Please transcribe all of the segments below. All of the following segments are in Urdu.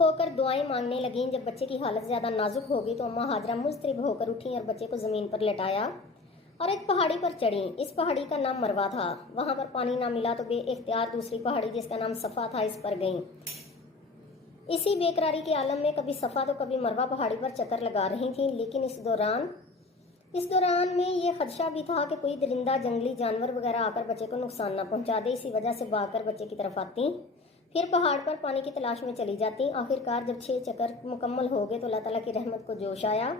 ہو کر دعائیں مانگنے لگیں۔ جب بچے کی حالت زیادہ نازک ہو گئی تو اماں ہاجرہ مضطرب ہو کر اٹھیں اور بچے کو زمین پر لٹایا اور ایک پہاڑی پر چڑھیں۔ اس پہاڑی کا نام مروا تھا۔ وہاں پر پانی نہ ملا تو بے اختیار دوسری پہاڑی جس کا نام صفا تھا اس پر گئیں۔ اسی بے قراری کے عالم میں کبھی صفا تو کبھی مروا پہاڑی پر چکر لگا رہی تھیں، لیکن اس دوران میں یہ خدشہ بھی تھا کہ کوئی درندہ، جنگلی جانور وغیرہ آ کر بچے کو نقصان نہ پہنچا دے۔ اسی وجہ سے بھاگ کر بچے کی طرف آتی، پھر پہاڑ پر پانی کی تلاش میں چلی جاتی۔ آخرکار جب 6 چکر مکمل ہو گئے تو اللہ تعالیٰ کی رحمت کو جوش آیا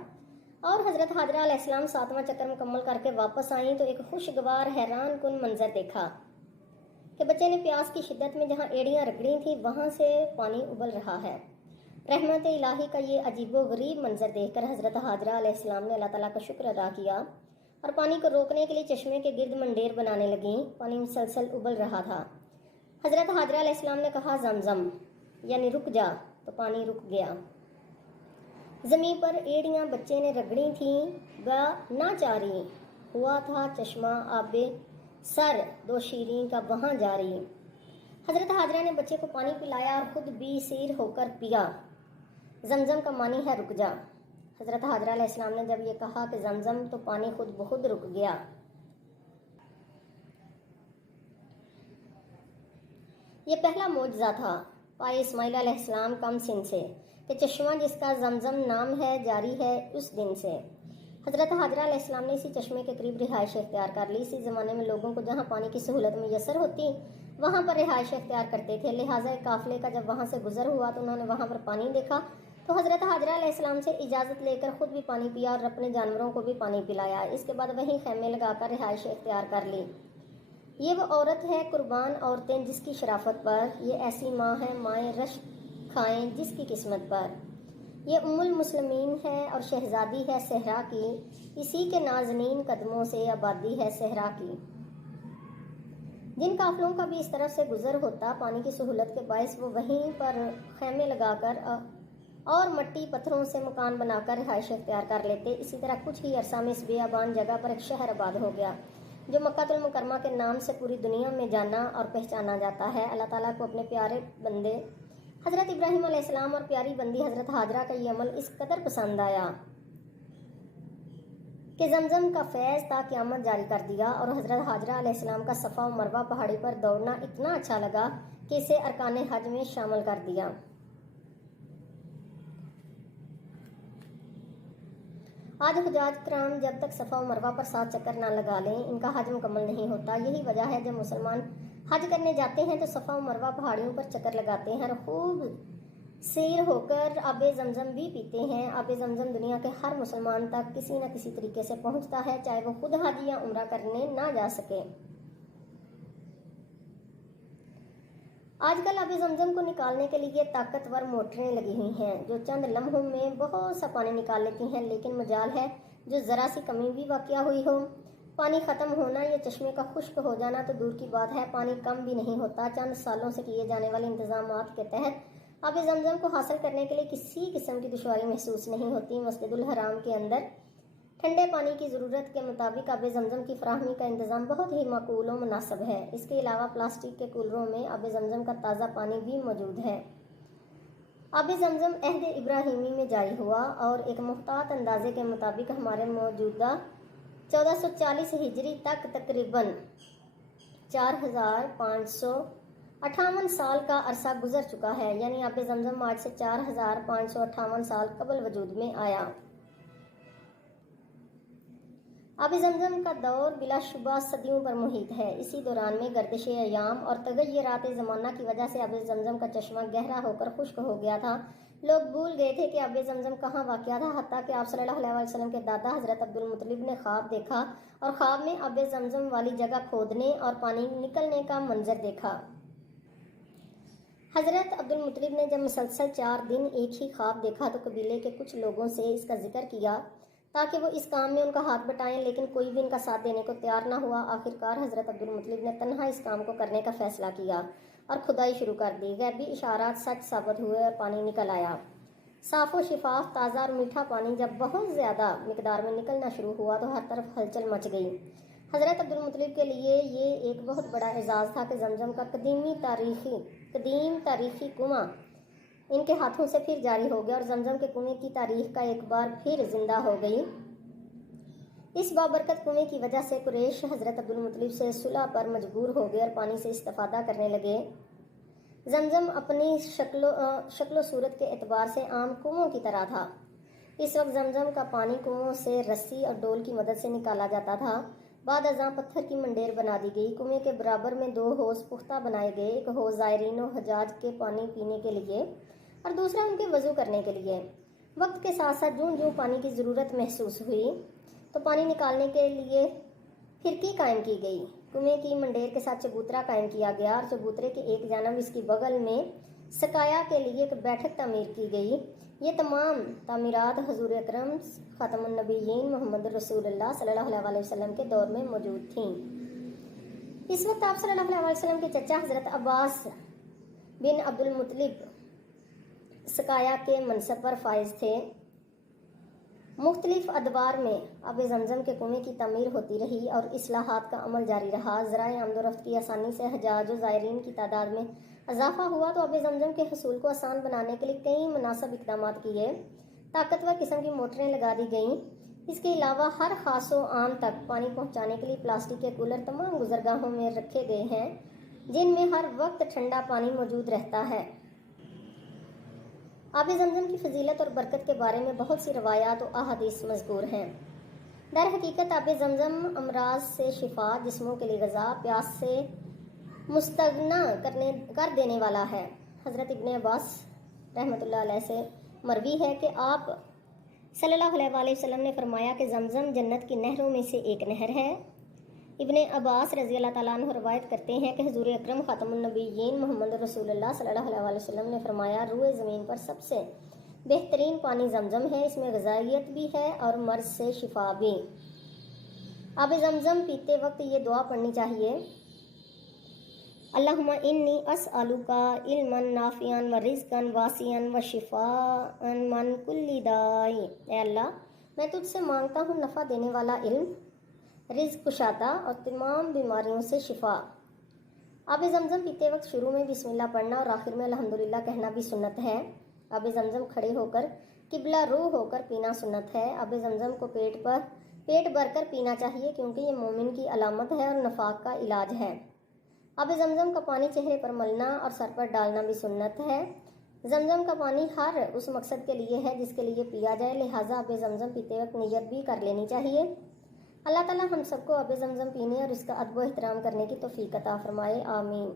اور حضرت حاجرہ علیہ السلام 7واں چکر مکمل کر کے واپس آئیں تو ایک خوشگوار حیران کن منظر دیکھا کہ بچے نے پیاس کی شدت میں جہاں ایڑیاں رگڑی تھیں وہاں سے پانی ابل رہا ہے۔ رحمت الہی کا یہ عجیب و غریب منظر دیکھ کر حضرت حاجرہ علیہ السلام نے اللہ تعالیٰ کا شکر ادا کیا اور پانی کو روکنے کے لیے چشمے کے گرد منڈیر بنانے لگیں۔ پانی مسلسل ابل رہا تھا۔ حضرت حاجرہ علیہ السلام نے کہا زمزم، یعنی رک جا، تو پانی رک گیا۔ زمین پر ایڑیاں بچے نے رگڑی تھیں نہ چاری، ہوا تھا چشمہ آب سر دو شیریں کا وہاں جاری۔ حضرت حاجرہ نے بچے کو پانی پلایا اور خود بھی سیر ہو کر پیا۔ زمزم کا معنی ہے رک جا۔ حضرت حاجرہ علیہ السلام نے جب یہ کہا کہ زمزم، تو پانی خود بخود رک گیا۔ یہ پہلا معجزہ تھا پائے اسماعیل علیہ السلام کم سن سے کہ چشمہ جس کا زمزم نام ہے جاری ہے اس دن سے۔ حضرت حاجرہ علیہ السلام نے اسی چشمے کے قریب رہائش اختیار کر لی۔ اسی زمانے میں لوگوں کو جہاں پانی کی سہولت میسر ہوتی وہاں پر رہائش اختیار کرتے تھے، لہٰذا ایک قافلے کا جب وہاں سے گزر ہوا تو انہوں نے وہاں پر پانی دیکھا تو حضرت حاجرہ علیہ السلام سے اجازت لے کر خود بھی پانی پیا اور اپنے جانوروں کو بھی پانی پلایا۔ اس کے بعد وہیں خیمے لگا کر رہائش اختیار کر لی۔ یہ وہ عورت ہے قربان عورتیں جس کی شرافت پر، یہ ایسی ماں ہے مائیں رشک کھائیں جس کی قسمت پر، یہ ام المسلمین ہے اور شہزادی ہے صحرا کی، اسی کے نازنین قدموں سے آبادی ہے صحرا کی۔ جن قافلوں کا بھی اس طرف سے گزر ہوتا پانی کی سہولت کے باعث وہ وہیں پر خیمے لگا کر اور مٹی پتھروں سے مکان بنا کر رہائش اختیار کر لیتے۔ اسی طرح کچھ ہی عرصہ میں اس بیابان جگہ پر ایک شہر آباد ہو گیا جو مکہ المکرمہ کے نام سے پوری دنیا میں جانا اور پہچانا جاتا ہے۔ اللہ تعالیٰ کو اپنے پیارے بندے حضرت ابراہیم علیہ السلام اور پیاری بندی حضرت حاجرہ کا یہ عمل اس قدر پسند آیا کہ زمزم کا فیض تا قیامت جاری کر دیا، اور حضرت حاجرہ علیہ السلام کا صفا و مروہ پہاڑی پر دوڑنا اتنا اچھا لگا کہ اسے ارکان حج میں شامل کر دیا۔ آج حجاج کرام جب تک صفا و مروہ پر 7 چکر نہ لگا لیں ان کا حج مکمل نہیں ہوتا۔ یہی وجہ ہے جب مسلمان حج کرنے جاتے ہیں تو صفا و مروہ پہاڑیوں پر چکر لگاتے ہیں اور خوب سیر ہو کر آب زمزم بھی پیتے ہیں۔ آب زمزم دنیا کے ہر مسلمان تک کسی نہ کسی طریقے سے پہنچتا ہے، چاہے وہ خود حج یا عمرہ کرنے نہ جا سکے۔ آج کل آب زمزم کو نکالنے کے لیے طاقتور موٹریں لگی ہوئی ہیں جو چند لمحوں میں بہت سا پانی نکال لیتی ہیں، لیکن مجال ہے جو ذرا سی کمی بھی واقع ہوئی ہو، پانی ختم ہونا یا چشمے کا خشک ہو جانا تو دور کی بات ہے، پانی کم بھی نہیں ہوتا۔ چند سالوں سے کیے جانے والے انتظامات کے تحت آب زمزم کو حاصل کرنے کے لیے کسی قسم کی دشواری محسوس نہیں ہوتی۔ مسجد الحرام کے اندر ٹھنڈے پانی کی ضرورت کے مطابق آب زمزم کی فراہمی کا انتظام بہت ہی معقول و مناسب ہے۔ اس کے علاوہ پلاسٹک کے کولروں میں آب زمزم کا تازہ پانی بھی موجود ہے۔ آب زمزم عہد ابراہیمی میں جاری ہوا اور ایک محتاط اندازے کے مطابق ہمارے موجودہ 1440 ہجری تک تقریباً 4558 سال کا عرصہ گزر چکا ہے، یعنی آب زمزم آج سے 4558 سال قبل وجود میں آیا۔ آب زمزم کا دور بلا شبہ صدیوں پر محیط ہے۔ اسی دوران میں گردش ایام اور تغیرات زمانہ کی وجہ سے آب زمزم کا چشمہ گہرا ہو کر خشک ہو گیا تھا۔ لوگ بھول گئے تھے کہ آب زمزم کہاں واقع تھا، حتیٰ کہ آپ صلی اللہ علیہ وسلم کے دادا حضرت عبد المطلب نے خواب دیکھا اور خواب میں آب زمزم والی جگہ کھودنے اور پانی نکلنے کا منظر دیکھا۔ حضرت عبد المطلب نے جب مسلسل 4 دن ایک ہی خواب دیکھا تو قبیلے کے کچھ لوگوں سے اس کا ذکر کیا تاکہ وہ اس کام میں ان کا ہاتھ بٹائیں، لیکن کوئی بھی ان کا ساتھ دینے کو تیار نہ ہوا۔ آخرکار حضرت عبد المطلب نے تنہا اس کام کو کرنے کا فیصلہ کیا اور کھدائی شروع کر دی۔ غیبی اشارات سچ ثابت ہوئے اور پانی نکل آیا۔ صاف و شفاف، تازہ اور میٹھا پانی جب بہت زیادہ مقدار میں نکلنا شروع ہوا تو ہر طرف ہلچل مچ گئی۔ حضرت عبد المطلب کے لیے یہ ایک بہت بڑا اعزاز تھا کہ زمزم کا قدیم تاریخی کنواں ان کے ہاتھوں سے پھر جاری ہو گیا اور زمزم کے کنویں کی تاریخ کا ایک بار پھر زندہ ہو گئی۔ اس بابرکت کنویں کی وجہ سے قریش حضرت عبدالمطلب سے صلح پر مجبور ہو گئے اور پانی سے استفادہ کرنے لگے۔ زمزم اپنی شکل و صورت کے اعتبار سے عام کنووں کی طرح تھا۔ اس وقت زمزم کا پانی کنووں سے رسی اور ڈول کی مدد سے نکالا جاتا تھا۔ بعد ازاں پتھر کی منڈیر بنا دی گئی۔ کنویں کے برابر میں 2 حوض پختہ بنائے گئے، ایک حوض زائرین و حجاج کے پانی پینے کے لیے اور دوسرا ان کے وضو کرنے کے لیے۔ وقت کے ساتھ ساتھ جوں جوں پانی کی ضرورت محسوس ہوئی تو پانی نکالنے کے لیے پھرکی قائم کی گئی۔ کنویں کی منڈیر کے ساتھ چبوترا قائم کیا گیا اور چبوترے کے ایک جانب اس کی بغل میں سقایا کے لیے ایک بیٹھک تعمیر کی گئی۔ یہ تمام تعمیرات حضور اکرم خاتم النبیین محمد رسول اللہ صلی اللہ علیہ وسلم کے دور میں موجود تھیں۔ اس وقت آپ صلی اللہ علیہ وسلم کے چچا حضرت عباس بن عبد المطلب سقایا کے منصب پر فائز تھے۔ مختلف ادوار میں آب زمزم کے کنویں کی تعمیر ہوتی رہی اور اصلاحات کا عمل جاری رہا۔ ذرائع آمد و رفت کی آسانی سے حجاج و زائرین کی تعداد میں اضافہ ہوا تو آب زمزم کے حصول کو آسان بنانے کے لیے کئی مناسب اقدامات کیے۔ طاقتور قسم کی موٹریں لگا دی گئیں۔ اس کے علاوہ ہر خاص و عام تک پانی پہنچانے کے لیے پلاسٹک کے کولر تمام گزرگاہوں میں رکھے گئے ہیں جن میں ہر وقت ٹھنڈا پانی موجود رہتا ہے۔ آب زمزم کی فضیلت اور برکت کے بارے میں بہت سی روایات و احادیث مذکور ہیں۔ در حقیقت آب زمزم امراض سے شفا، جسموں کے لیے غذا، پیاس سے مستغنا کر دینے والا ہے۔ حضرت ابن عباس رحمۃ اللہ علیہ سے مروی ہے کہ آپ صلی اللہ علیہ وسلم نے فرمایا کہ زمزم جنت کی نہروں میں سے ایک نہر ہے۔ ابن عباس رضی اللہ تعالیٰ عنہ روایت کرتے ہیں کہ حضور اکرم خاتم النبیین محمد رسول اللہ صلی اللہ علیہ وسلم نے فرمایا روئے زمین پر سب سے بہترین پانی زمزم ہے، اس میں غذائیت بھی ہے اور مرض سے شفا بھی۔ آب زمزم پیتے وقت یہ دعا پڑھنی چاہیے: اللہم انی اسألک علما نافعا ورزقا واسعا وشفاء من کل داء۔ اے اللہ، میں تجھ سے مانگتا ہوں نفع دینے والا علم، رزق کشادہ اور تمام بیماریوں سے شفا۔ آب زمزم پیتے وقت شروع میں بسم اللہ پڑھنا اور آخر میں الحمدللہ کہنا بھی سنت ہے۔ آب زمزم کھڑے ہو کر قبلہ رو ہو کر پینا سنت ہے۔ آب زمزم کو پیٹ بھر کر پینا چاہیے کیونکہ یہ مومن کی علامت ہے اور نفاق کا علاج ہے۔ آب زمزم کا پانی چہرے پر ملنا اور سر پر ڈالنا بھی سنت ہے۔ زمزم کا پانی ہر اس مقصد کے لیے ہے جس کے لیے پیا جائے، لہٰذا آب زمزم پیتے وقت نیت بھی کر لینی چاہیے۔ اللہ تعالیٰ ہم سب کو آب زمزم پینے اور اس کا ادب و احترام کرنے کی توفیق عطا فرمائے، آمین۔